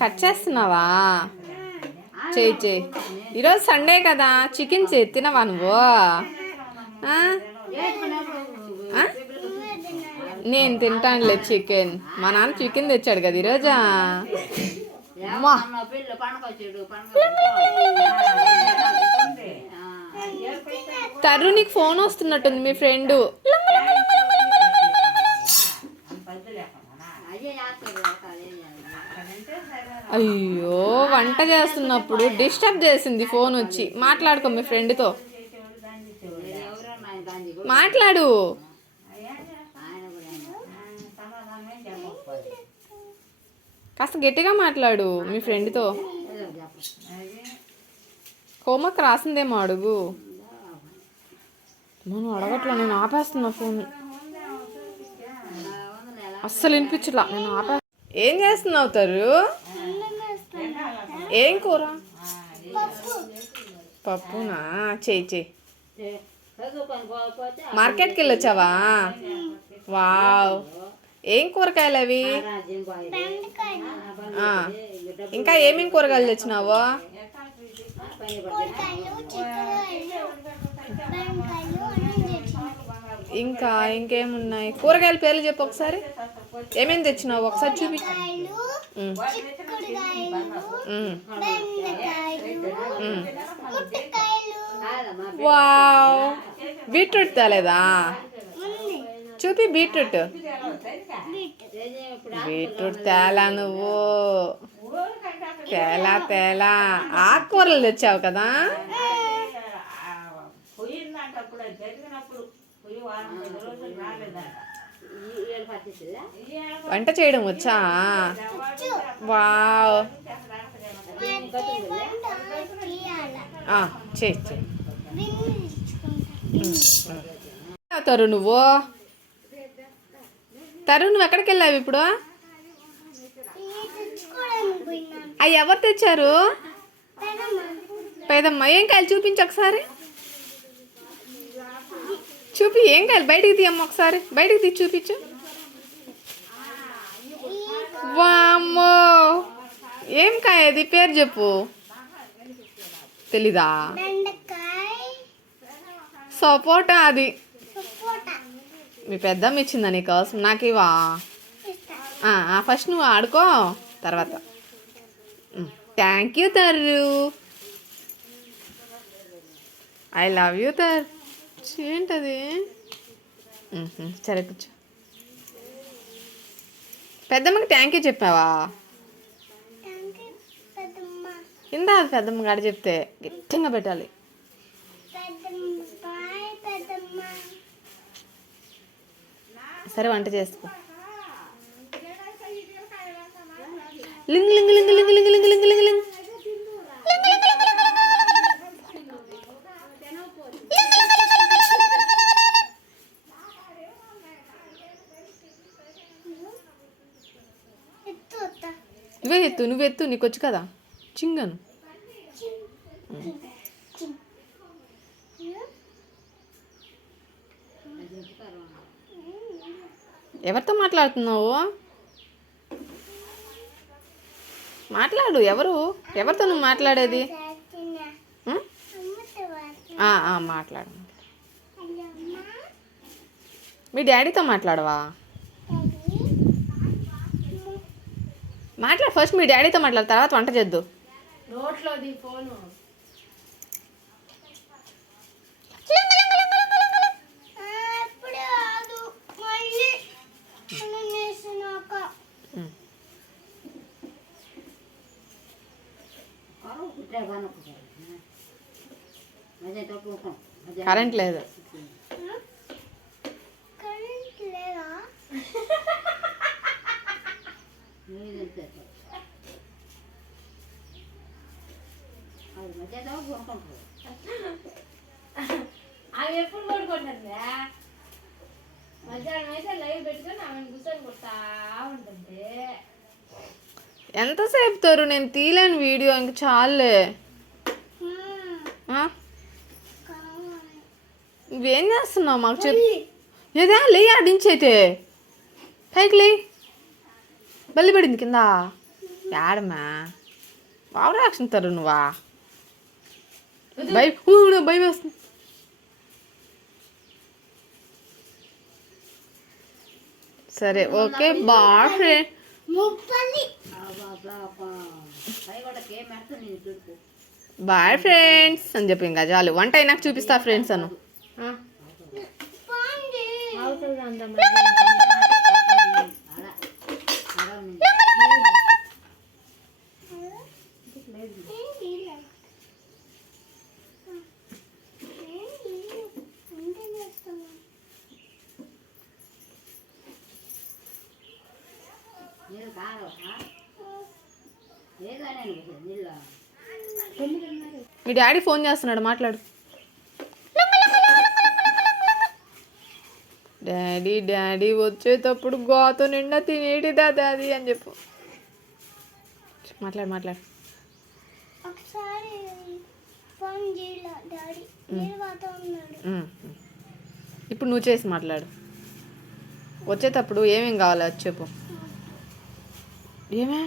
Cut చేస్తున్నావా? చేయి చేయి. ఈరోజు సండే కదా, చికెన్ తినవా నువ్వు? నేను తింటానులే చికెన్. మా నాన్న చికెన్ తెచ్చాడు కదా ఈరోజా. అమ్మా తరు, నీకు ఫోన్ వస్తున్నట్టుంది మీ ఫ్రెండ్. అయ్యో, వంట చేస్తున్నప్పుడు డిస్టర్బ్ చేసింది ఫోన్ వచ్చి. మాట్లాడుకో మీ ఫ్రెండ్తో. మాట్లాడు. కాస్త గట్టిగా మాట్లాడు మీ ఫ్రెండ్తో. హోంవర్క్ రాసిందేమో అడుగు. మనం అడగట్లా, నేను ఆపేస్తున్నా ఫోన్. అస్సలు వినిపించట్లా, నేను ఆపే. ఏం చేస్తున్నావు తరు? ఏం కూర? పప్పునా? చెయ్యి చెయ్యి. మార్కెట్కి వెళ్ళొచ్చావా? వావ్, ఏం కూరగాయలు అవి? ఇంకా ఏమేమి కూరగాయలు తెచ్చినావు? ఇంకా ఇంకేమున్నాయి? కూరగాయల పేర్లు చెప్పు ఒకసారి. ఏమేమి తెచ్చినావు ఒకసారి చూపి. వావ్, బీట్రూట్ తేలేదా? చూపి బీట్రూట్. బీట్రూట్ తేలా నువ్వు? తేలా ఆకుకూరలు తెచ్చావు కదా. వంట చేయడం వచ్చా? వావ్, చేయి చేయి. తరు నువ్వు ఎక్కడికి వెళ్ళావు ఇప్పుడు? అవి ఎవరు తెచ్చారు? పేదమ్మ. ఏం కాయలు చూపించు ఒకసారి. చూపి, ఏం కాయలు బయటికి తీయమ్మ ఒకసారి. బయటికి తీసి చూపించు. వామ్మో, ఏం కాయ అది? పేరు చెప్పు. తెలీదా? సపోటా. అది మీ పెద్దమ్మ ఇచ్చిందా నీకోసం? నాకు ఇవా? ఫస్ట్ నువ్వు ఆడుకో, తర్వాత. థ్యాంక్ యూ తర్రు. ఐ లవ్ యూ తర్. ఏంటది? సరే కూర్చో. పెద్దమ్మకి థ్యాంక్ యూ చెప్పావా? కింద పెద్దమ్మ గారు చెప్తే గట్టిగా పెట్టాలి. సరే, వంట చేసుకో. లింగ్ లింగ్ లింగ్ లింగ్ లింగ్ లింగ్ లింగ్ లింగ్ లింగ్. నువ్వెత్తు, నీకు వచ్చు కదా చింగను. ఎవరితో మాట్లాడుతున్నావు? మాట్లాడు. ఎవరితో నువ్వు మాట్లాడేది? మాట్లాడు. మీ డాడీతో మాట్లాడవా? మాట్లాడు ఫస్ట్. మీ డాడీతో మాట్లాడు, తర్వాత వంట చేద్దు. నోట్లోది ఫోను. కరెంట్ లేదు. అవి ఎప్పుడు కొడుకుంటుందా? మధ్యాహ్నం అయితే లైవ్ పెట్టుకొని ఆమె కూర్చొని కొడతా ఉంటుంది. ఎంతసేపు తరు? నేను తీయలేను వీడియో. ఇంక చాలే. నువ్వేం చేస్తున్నావు మాకు చెప్పు. ఏదా లే, ఆడించైతే పైకి లే. బల్లి పడింది కింద యాడమ్మా బాగా రాక్షింటారు నువ్వా భయం వేస్తుంది సరే okay bye friend bye friends అని చెప్పి ఇంకా చాలు వంట అయినాక చూపిస్తా ఫ్రెండ్స్ అను మీ డాడీ ఫోన్ చేస్తున్నాడు మాట్లాడు డాడీ డాడీ వచ్చేటప్పుడు గోత నిండా తినేటి దాదా అది అని చెప్పు మాట్లాడు మాట్లాడు ఇప్పుడు నువ్వు చేసి మాట్లాడు వచ్చేటప్పుడు ఏమేం కావాలో చెప్పు ఏమే